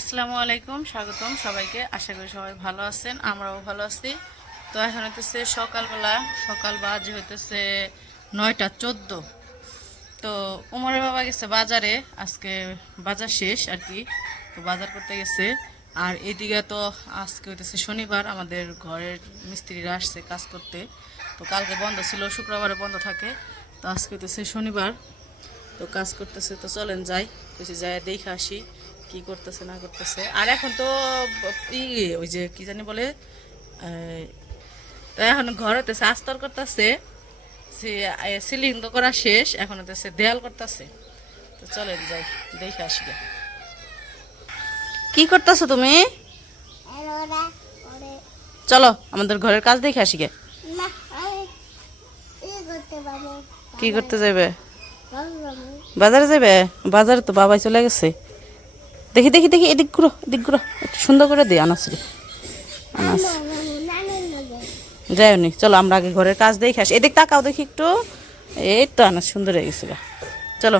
আসসালামু আলাইকুম, স্বাগতম সবাইকে। আশা করি সবাই ভালো আছেন, আমরাও ভালো আছি। তো এখন হইতেছে সকালবেলা, সকাল বাজে হইতেছে 9টা 14। তো উমরের বাবা গেছে বাজারে, আজকে বাজার শেষ আর কি, তো বাজার করতে গেছে। আর এদিকে তো আজকে হইতেছে শনিবার, আমাদের ঘরের মিস্ত্রিরা আসছে কাজ করতে। তো কালকে বন্ধ ছিল, শুক্রবারে বন্ধ থাকে। তো আজকে হইতেছে শনিবার, তো কাজ করতেছে। তো চলেন যাই, কিছু যাই দেখে আসি কি করতেছে না করতেছে। আর এখন তো ই ওই যে কি জানি বলে, তো এখন ঘর হতেছে আস্তর করতেছে, সিলিং তো করা শেষ, এখন হতেছে দেয়াল করতেছে। তো চলেন যাই দেখে আসি গে। কি করতেছো তুমি? চলো আমাদের ঘরের কাজ দেখে আসি গে। কি করতে যাবে? বাজারে যাবে? বাজারে তো বাবাই চলে গেছে। দেখি দেখি দেখি, এদিক ঘুরো, এদিক ঘুরো, একটু সুন্দর করে দিই আনাস রে, আনাস যাই নি। চলো আমরা আগে ঘরের কাজ দেখে আসি। এদিক তাকাও দেখি একটু। এই তো আনাস সুন্দর হয়ে গেছে গা। চলো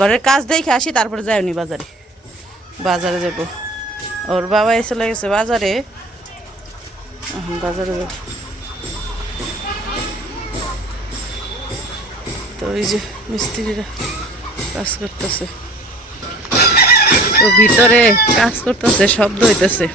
ঘরের কাজ দেখে আসি, তারপরে যাই নি বাজারে। বাজারে যাব, ওর বাবাই চলে গেছে বাজারে, এখন বাজারে যাব। তো ওই যে মিস্ত্রিরা কাজ করতেছে, তো ভিতরে কাজ করতেছে, শব্দ হইতেছে।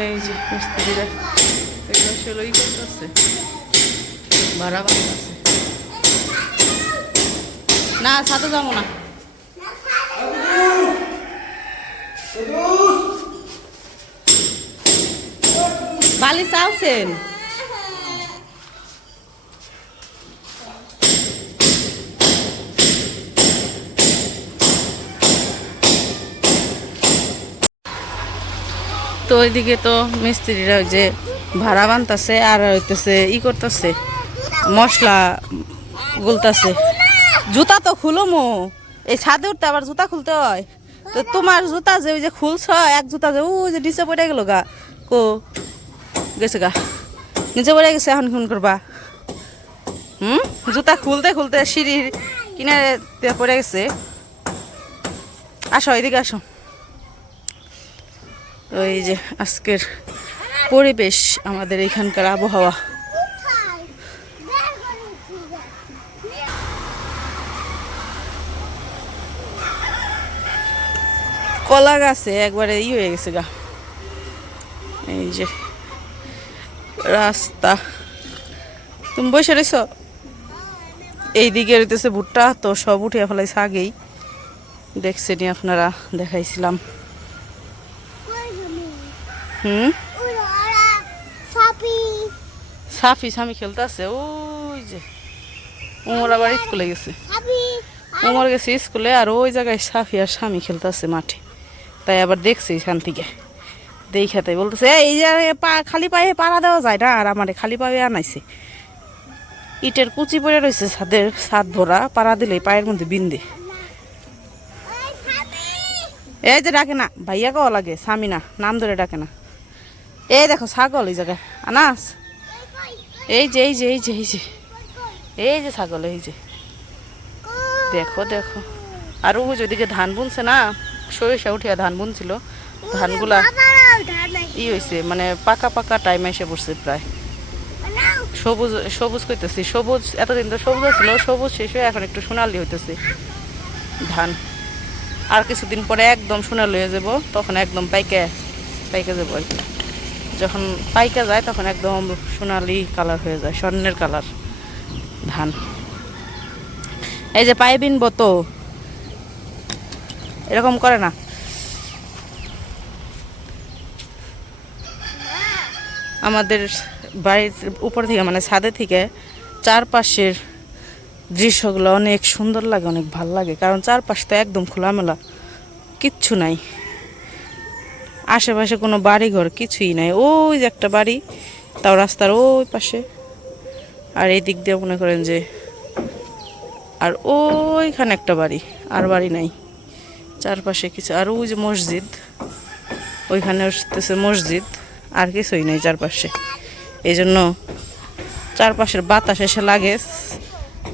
এই যে মিস্ত্রিরা এগুলো ই করতেছে, ভাড়া বানাচ্ছে। না ছাদে যাবো না। বালি চাওছেন? তো ওইদিকে তো মিস্ত্রিরা ওই যে ভাড়া বানতেছে, আর হইতেছে ই করতেছে, মশলা গুলতেছে। জুতা তো খুলো মো, এই ছাদে উঠতে আবার জুতা খুলতে হয়। তো তোমার জুতা যে ওই যে খুলছ, এক জুতা যে ওই যে নিচে পড়ে গেল গা, কো গেছে গা, নিচে পড়ে গেছে। এখন খুন করবা? জুতা খুলতে খুলতে সিঁড়ির কিনারে পড়ে গেছে। আসো এদিকে আসো। ওই যে আজকের পরিবেশ, আমাদের এখানকার আবহাওয়া। কলা গাছে একবারে ই হয়ে গেছে গা। এই যে রাস্তা, তুমি বসে রয়েছ। এইদিকে রইতেছে ভুট্টা, তো সব উঠে ফেলাইছে আগেই, দেখছেনি আপনারা, দেখাইছিলাম। সাফি স্বামী খেলতে আছে ওই যে। উমর আবার স্কুলে গেছে, উমর গেছে স্কুলে, আর ওই জায়গায় সাফি আর স্বামী খেলতে আছে মাঠে। তাই আবার দেখছি এখান থেকে, দেখাতে বলতেছে এই যে খালি পায়ে পাড়া দেওয়া যায় না, আর আমার খালি পায়ে আনাইছে। ইটের কুচি পড়ে রয়েছে ছাদের, ছাদ ভরা, পাড়া দিলে পায়ের মধ্যে বিন্দে। এই যে ডাকে না, ভাইয়া কওয়া লাগে, স্বামী না, নাম ধরে ডাকে না। এই দেখো ছাগল এই জায়গায়, আনাস এই যে এই যে এই যে এই যে এই যে ছাগল, এই যে দেখো দেখো। আর ও যেদিকে ধান বুনছে না, সরিষা উঠিয়া ধান বুনছিল, ধানগুলা ই হয়েছে, মানে পাকা পাকা টাইম এসে পড়ছে প্রায়। সবুজ সবুজ করতেছি, সবুজ এতদিন তো সবুজ ছিল, সবুজ শেষ হয়ে এখন একটু সোনালি হইতেছে ধান। আর কিছুদিন পরে একদম সোনালি হয়ে যাব, তখন একদম পাইকে পাইকে যাবো আর কি। যখন পাইকা যায় তখন একদম সোনালি কালার হয়ে যায়, স্বর্ণের কালার ধান। এই যে পায়ে বিনবো তো এরকম করে না। আমাদের বাড়ির উপর থেকে, মানে ছাদে থেকে চারপাশের দৃশ্যগুলো অনেক সুন্দর লাগে, অনেক ভালো লাগে, কারণ চারপাশ তো একদম খোলামেলা, কিচ্ছু নাই আশেপাশে, কোনো বাড়ি ঘর কিছুই নাই। ওই যে একটা বাড়ি, তাও রাস্তার ওই পাশে, আর এই দিক দিয়ে মনে করেন যে আর ওইখানে একটা বাড়ি, আর বাড়ি নাই চারপাশে কিছু। আর ওই যে মসজিদ, ওইখানে আসতেছে মসজিদ, আর কিছুই নেই চারপাশে। এই জন্য চারপাশের বাতাস এসে লাগে,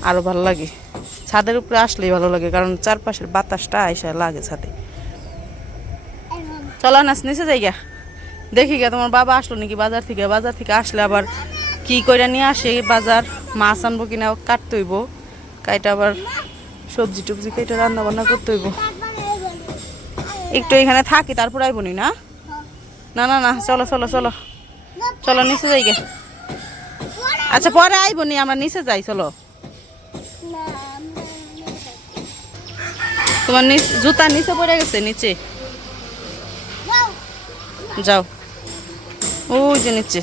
আরও ভালো লাগে। ছাদের উপরে আসলেই ভালো লাগে, কারণ চারপাশের বাতাসটা এসে লাগে ছাদে। চলো নাচ নিচে যাই গা, দেখি গা তোমার বাবা আসলো নাকি বাজার থেকে। বাজার থেকে আসলে আবার কি করে নিয়ে আসে বাজার, মাছ আনবো কিনা কাটতে হইব, কাইটা আবার সবজি টবজি কেটে রান্না বান্না করতে হইব। একটু এখানে থাকি তারপর আইবনি না? না না না, চলো চলো চলো চলো নিচে যাই গে। আচ্ছা পরে আইবনি, আমরা নিচে যাই, চলো। তোমার জুতা নিচে পড়ে গেছে, নিচে যাও, ওই যে নিচে।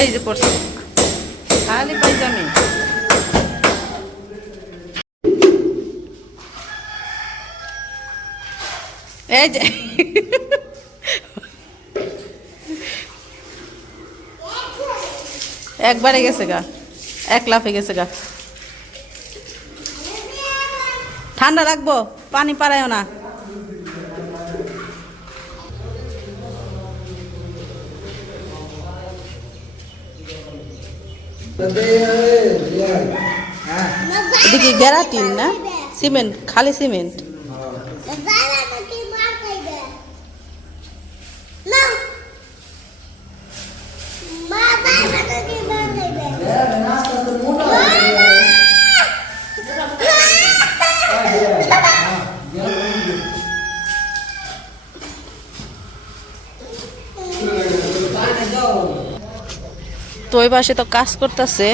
এই যে পড়ছে খালি পাইজামি। এই যে একবারে গেছে গা, এক লাফে গেছে গা। ঠান্ডা রাখবো, পানি পারায়ও না। এদিকে গ্যারাটিন না সিমেন্ট, খালি সিমেন্ট। তো ওই পাশে তো কাজ করতেছে।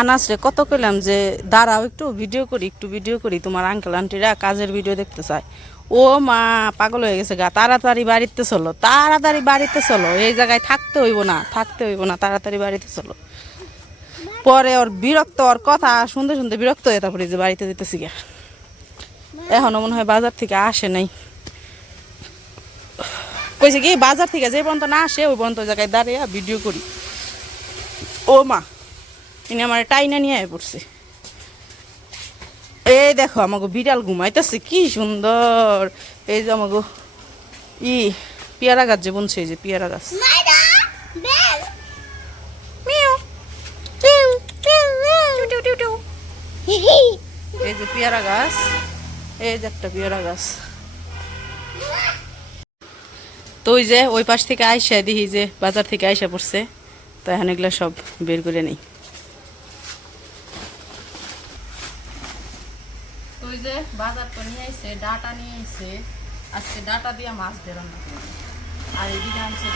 আনাস রে কত কইলাম যে দাঁড়াও একটু ভিডিও করি, একটু ভিডিও করি, তোমার আঙ্কেল আন্টিরা কাজের ভিডিও দেখতে চায়। ও মা পাগল হয়ে গেছে গা, তাড়াতাড়ি বাড়িতে চলো, তাড়াতাড়ি বাড়িতে চলো, এই জায়গায় থাকতে হইব না, থাকতে হইব না, তাড়াতাড়ি বাড়িতে চলো। পরে ওর বিরক্ত, ওর কথা শুনতে শুনতে বিরক্ত হয়ে তারপরে যে বাড়িতে যেতেছি গা। এখনো মনে হয় বাজার থেকে আসে নাই। কইছে কি বাজার থেকে যে পর্যন্ত না আসে ওই পর্যন্ত জায়গায় দাঁড়িয়ে ভিডিও করি। ও মা ইনি আমার টাইনা নিয়ে পড়ছে। এই দেখো আমাকে বিড়াল ঘুমাইতেছে, কি সুন্দর। এই যে আমাকে পেয়ারা গাছ যে বুনছে, এই যে পেয়ারা গাছ। এই যে পেয়ারা গাছ, এই যে একটা পেয়ারা গাছ। তো ওই যে ওই পাশ থেকে আইসা দেখি যে বাজার থেকে আইসা পড়ছে, তো এখন এগুলো সব বের করে নেই। ওই যে বাজার তো নিয়ে আইছে, ডাটা নিয়ে আইছে, আজকে ডাটা দিয়ে মাছ দিয়ে রান্না করবে। আর এদিকে আনছে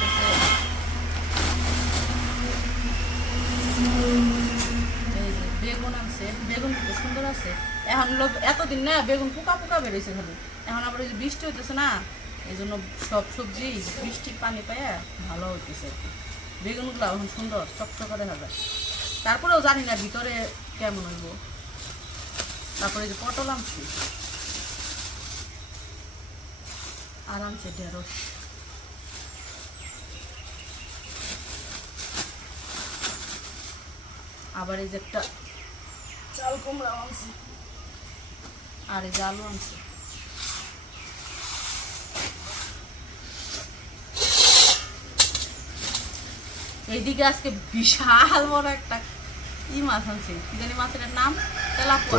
এই যে বেগুন আনছে, বেগুন কিন্তু সুন্দর আছে। এখন লোক এতদিন না বেগুন পোকা পোকা বেরোইছে খালি, এখন আবার ওই যে বৃষ্টি হইতেছে না, এই জন্য সব সবজি বৃষ্টির পানি পাইয়া ভালো হইতেছে আর কি। বেগুনগুলো এখন সুন্দর চকচকা দেখা যায়। তারপরেও জানি না ভিতরে কেমন হইব। তারপরে যে পটল আনছি, আর আনছে ঢেঁড়স। আবার এই যে একটা চাল কুমড়া আনছে, আর এই যে আলু আনছে। এইদিকে আজকে বিশাল বড় একটা মাছ আনছে, কি জানি মাছের নাম, তেলাপিয়া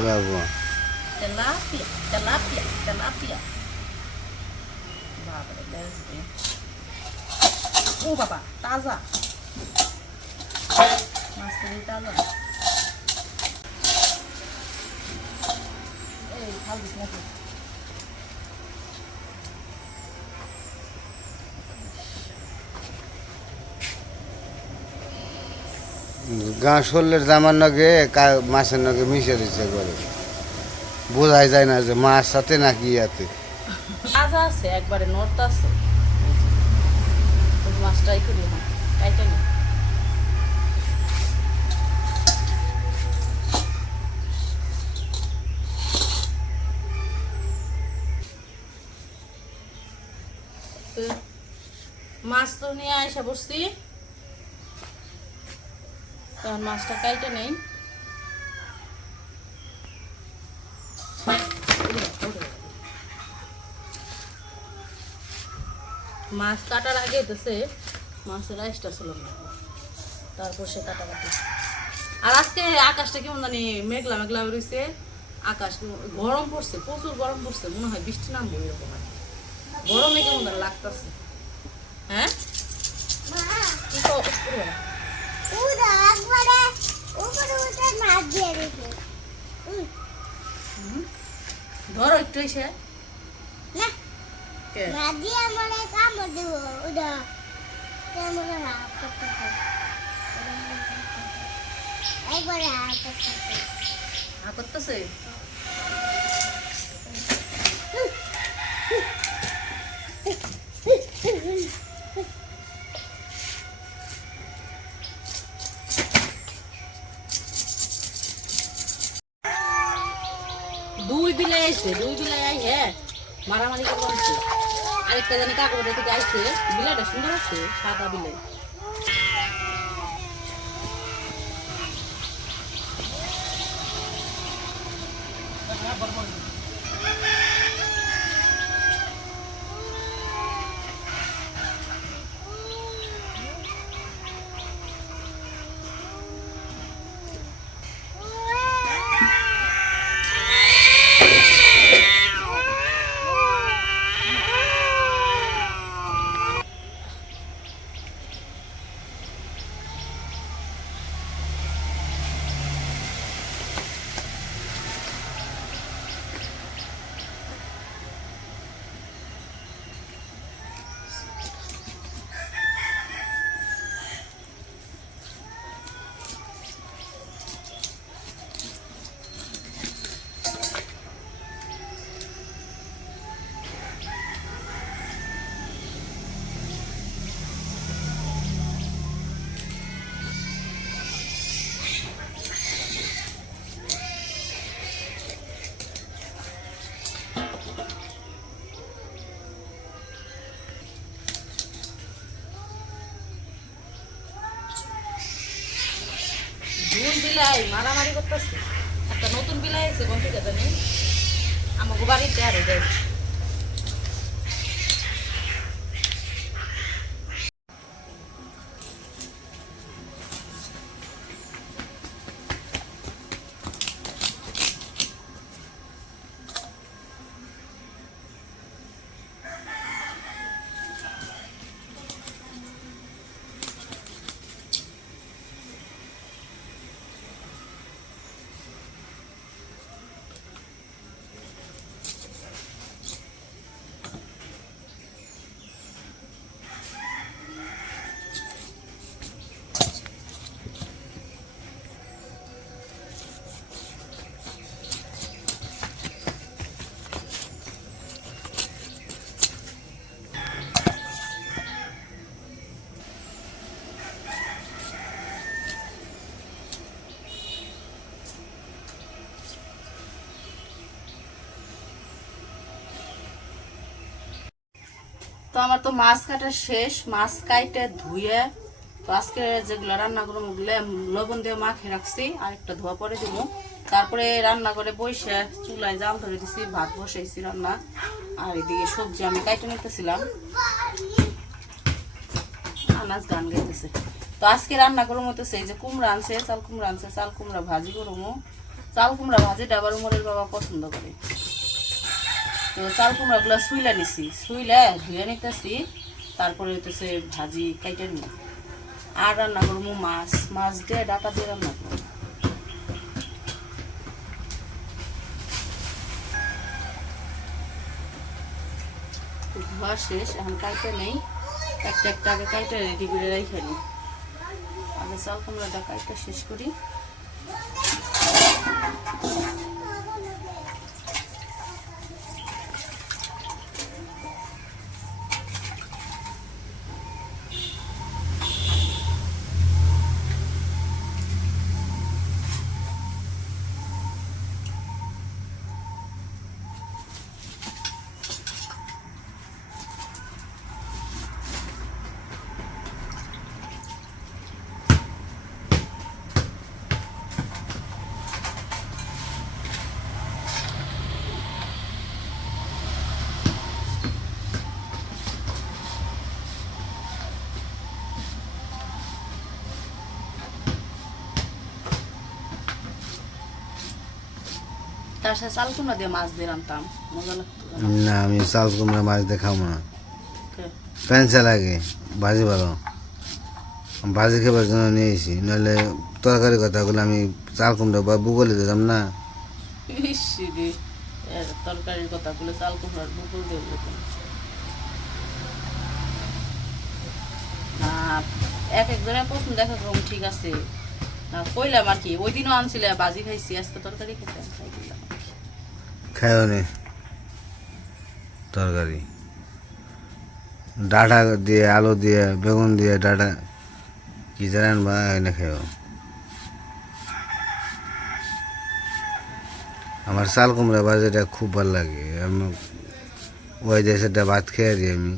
তেলাপিয়া তেলাপিয়া তেলাপিয়া। ও বাবা তাজা মাছ, তাজা। এই ভাল দিস নাকি? গাঁ শোলের জামার নগে মাছের নগে মিশে দিচ্ছে করে, বোঝাই যায় না যে মাছ সাথে নাকি ইয়াতে। তাজা আছে একবারে, নর্ত আছে। মাছটাই করি না, কাইটা নি মাছ তো নিয়ে আইসা বসছি, তখন মাছটা কাইটে নেই। মাছ কাটার আগে হইতেছে মাছের রাইসটা ছিল না, তারপর সে কাটাকাটি। আর আজকে আকাশটা কেমন জানি মেঘলা মেঘলা রয়েছে, আকাশ গরম পড়ছে, প্রচুর গরম পড়ছে, মনে হয় বৃষ্টি নামবো এরকম আর কি। গরমে কেমন জানি লাগতেছে। হ্যাঁ কি ধরো একটু এসে করতেছে। দুই বিলাই আইছে, দুই বিলাই আই হ্যাঁ মারামারি করছে। আরেকটা জানি কাকুর থেকে আইছে, বিলাইটা সুন্দর আছে, সাদা বিলাই। দুই বিলাই মারামারি করতেছে। একটা নতুন বিলাই আছে কোন থেকে জানি, আমাকে বাড়িতে আরে যাই। তো আমার তো মাছ কাটা শেষ, মাছ কাইটে ধুয়ে তো আজকে যেগুলো রান্না করবো ওগুলো লবণ দিয়ে মাখে রাখছি, আর একটা ধোয়া পরে দিব। তারপরে রান্না করে বসে চুলায় জাল ধরে দিছি, ভাত বসাইছি রান্না, আর এদিকে সবজি আমি কাইটে নিতেছিলাম। আনাজ গান গাইতেছে। তো আজকে রান্না করবো হতেছে এই যে কুমড়া আনছে, চাল কুমড়া আনছে, চাল কুমড়া ভাজি করবো। চাল কুমড়া ভাজিটা আবার উমরের বাবা পছন্দ করে। তো চাল কুমড়া গুলা শুইলা নিছি, শুইলা ধুয়ে নিতেছি, তারপরে হইতেছে ভাজি কাইটে নিব। আর রান্না করবো মাছ, মাছ দিয়ে ডাটা দিয়ে রান্না করবো। ধোয়া শেষ, এখন কাইটে নেই, একটা একটা আগে কাইটে রেডি করে রেখে নিই। আগে চাল কুমড়াটা কাইটে শেষ করি। তার সাথে চাল কুমড়া দিয়ে মাছ দিয়ে রান্তাম, মজা লাগতো। না আমি চাল কুমড়া মাছ দেখাবো না, Okay. প্যান্সা লাগে, ভাজি ভালো, ভাজি খাবার জন্য নিয়েছি, নাহলে তরকারি কথাগুলো আমি চাল কুমড়া বা ভূগোলে দিতাম না। ইস রে, এর তরকারির কথা বলে চাল কুমড়ার বুকুর দিয়ে দিতাম। না, এক একজনের পছন্দ এক এক রকম, ঠিক আছে। না কইলাম আর কি, ওই দিনও আনছিলে বাজি খাইছি, আজকে তরকারি খেতে খাই দিলাম। খাইও নি তরকারি, ডাঁটা দিয়ে আলু দিয়ে বেগুন দিয়ে ডাঁটা কি জানেন বা এনে খাইও। আমার চাল কুমড়া ভাজিটা খুব ভালো লাগে, আমি ওই দেশেরটা ভাত খেয়ে দিই আমি।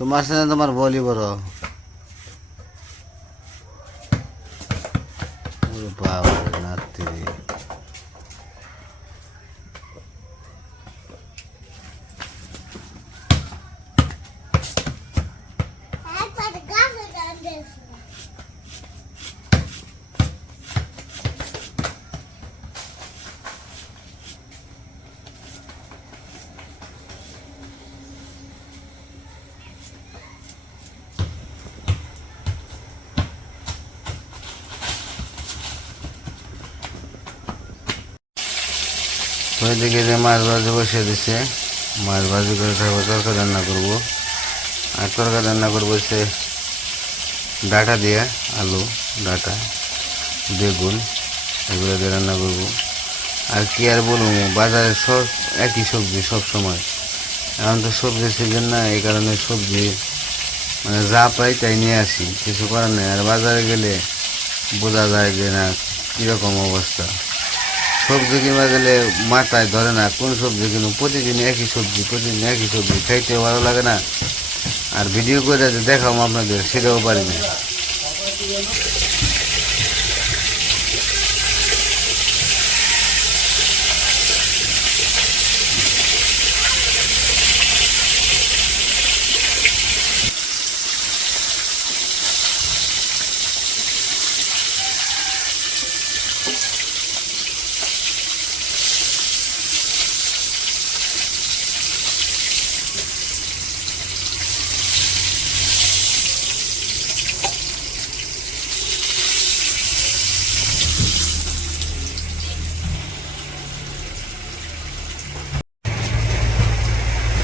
তোমার সাথে তোমার বলি বড়, ওরে বাবা রে নাতি রে। ওইদিকে যে মাছ ভাজি বসিয়ে দিছে, মাছ ভাজি করে তারপর তরকারি রান্না করবো। আর তরকারি রান্না করবো সে ডাঁটা দিয়ে, আলু ডাঁটা বেগুন এগুলো দিয়ে রান্না করবো। আর কি আর বলবো, বাজারে সব একই সবজি সব সময়, এখন তো সবজির সিজন না, এই কারণে সবজি মানে যা পাই তাই নিয়ে আসি, কিছু করার নেই। আর বাজারে গেলে বোঝা যায় যে না কীরকম অবস্থা, সবজি কিনবা গেলে মাথায় ধরে না কোন সবজি কিনুন, প্রতিদিন একই সবজি, প্রতিদিন একই সবজি খাইতে ভালো লাগে না। আর ভিডিও করে যে দেখাও আপনাদের সেটাও পারি না।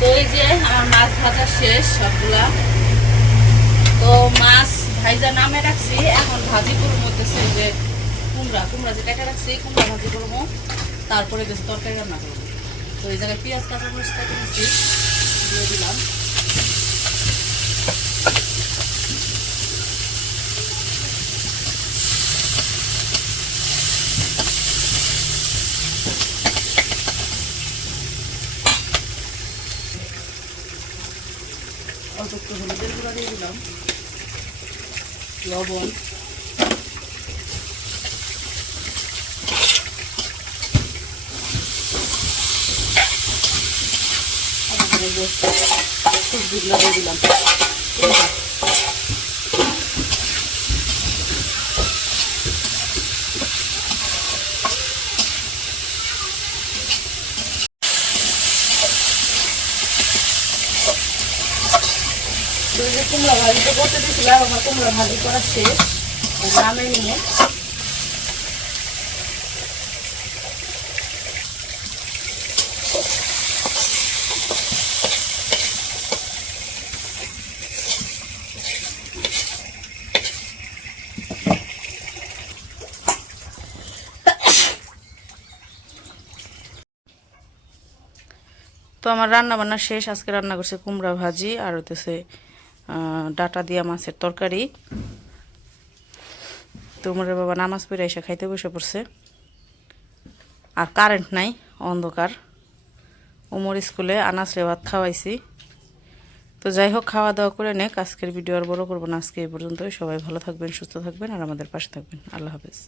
তো এই যে আমার মাছ ভাজা শেষ সবগুলা, তো মাছ ভাইজা নামে রাখছি, এখন ভাজি করবো মধ্যে যে কুমড়া কুমড়া যে কেটে রাখছি কুমড়া ভাজি করবো, তারপরে বেশি তরকারি রান্না করবো। তো এই জায়গায় পেঁয়াজ কাঁচা মরিচ কেটে নিচ্ছি, দিয়ে দিলাম। অল্প একটু হলুদের গুঁড়া দিয়ে দিলাম, লবণ, সবজিগুলো দিয়ে দিলাম। কুমড়া ভাজিটা করতে দিয়েছিলাম, আমার কুমড়া ভাজি করা শেষ, নামে নিয়ে তো আমার রান্না বান্না শেষ। আজকে রান্না করছে কুমড়া ভাজি আর হতেছে ডাটা দিয়া মাছের তরকারি। তোমরা বাবা নামাজ পড়ে এসে খাইতে বসে পড়ছে। আর কারেন্ট নাই, অন্ধকার। ওমর স্কুলে আনাসরে ভাত খাওয়াইছি। তো যাই হোক, খাওয়া দাওয়া করে নে, আজকের ভিডিও আর বড় করবো না, আজকে এই পর্যন্তই। সবাই ভালো থাকবেন, সুস্থ থাকবেন আর আমাদের পাশে থাকবেন। আল্লাহ হাফেজ।